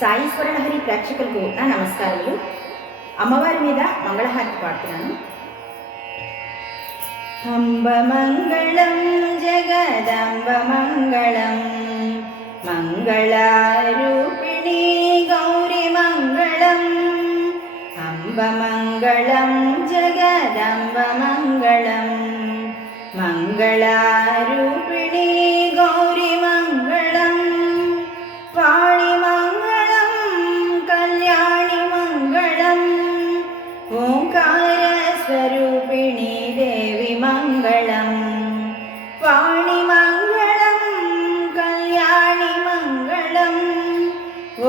సాయి స్వరలహరి ప్రేక్షకులకు నా నమస్కారములు. అమ్మవారి మీద మంగళహారతి పాడుతున్నాను. అంబ మంగళం జగదంబ మంగళం, మంగళారూపిణి గౌరి మంగళం. అంబ మంగళం జగదంబ మంగళం, మంగళారూపిణి గౌరి మంగళం. వాణి మంగళం కళ్యాణి మంగళం, ఓంకార స్వరూపిణి దేవి మంగళం. వాణి మంగళం కళ్యాణి మంగళం,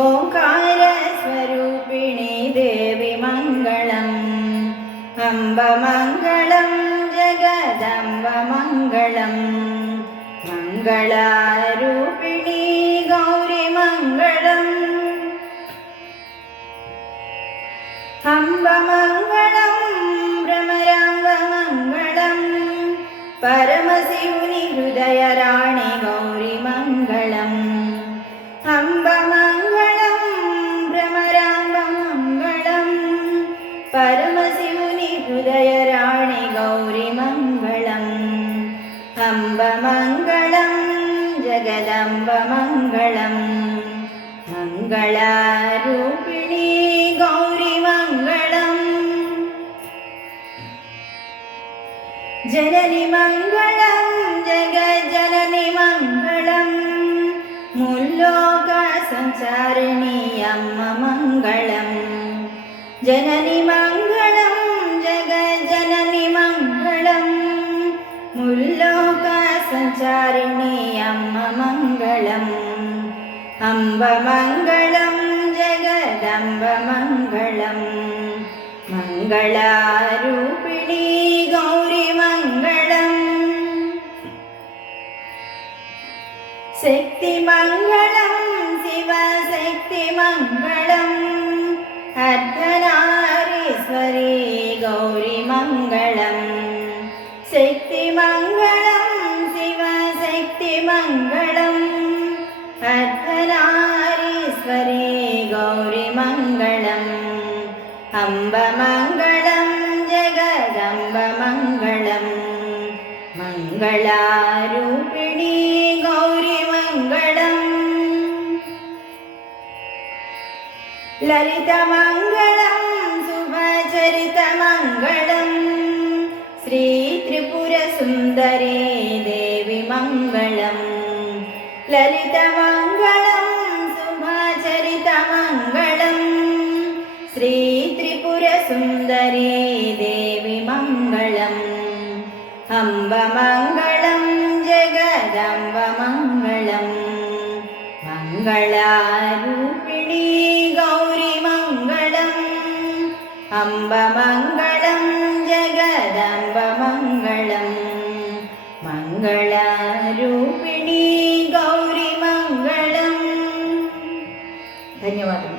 ఓంకార స్వరూపిణి దేవి మంగళం. అంబ మంగళం జగదంబ మంగళం, మంగళారూపిణి గౌరి మంగళం. అంబ మంగళం భ్రమరాంబ మంగళం, పరమశివుని హృదయ రాణి గౌరి మంగళం. అంబ మంగళం భ్రమరాంబ మంగళం, పరమశివుని హృదయ రాణి గౌరి మంగళం. అంబ మంగళం జగదంబ మంగళం, మంగళారూపిణి గౌరి మంగళం. జనని మంగళం జగజ్జనని మంగళం, ముల్లోక సంచారిణి అమ్మ మంగళం. జనని మంగళం జగజ్జనని మంగళం, ముల్లోక సంచారిణి అమ్మ మంగళం. అంబ మంగళం జగదంబ మంగళం, మంగళారూపిణి గౌరి మంగళం. శక్తి మంగళం శివశక్తి మంగళం, అర్ధనారీశ్వరి గౌరి మంగళం. శక్తి మంగళం శివశక్తి మంగళం, అర్ధనారీశ్వరి గౌరి మంగళం. అంబ మంగళం జగదంబ మంగళం, మంగళారూపిణి గౌరి మంగళం. లలిత మంగళం శుభచరిత మంగళం, శ్రీ త్రిపుర సుందరీ దేవి మంగళం. లలిత మంగళం శుభచరిత మంగళం, శ్రీ త్రిపుర సుందరీ దేవి మంగళం. అంబ మంగళం జగదంబ మంగళం, మంగళారూపిణి గౌరి మంగళం. అంబ మంగళం జగదంబ మంగళం, మంగళారూపిణి గౌరి మంగళం. ధన్యవాదాలు.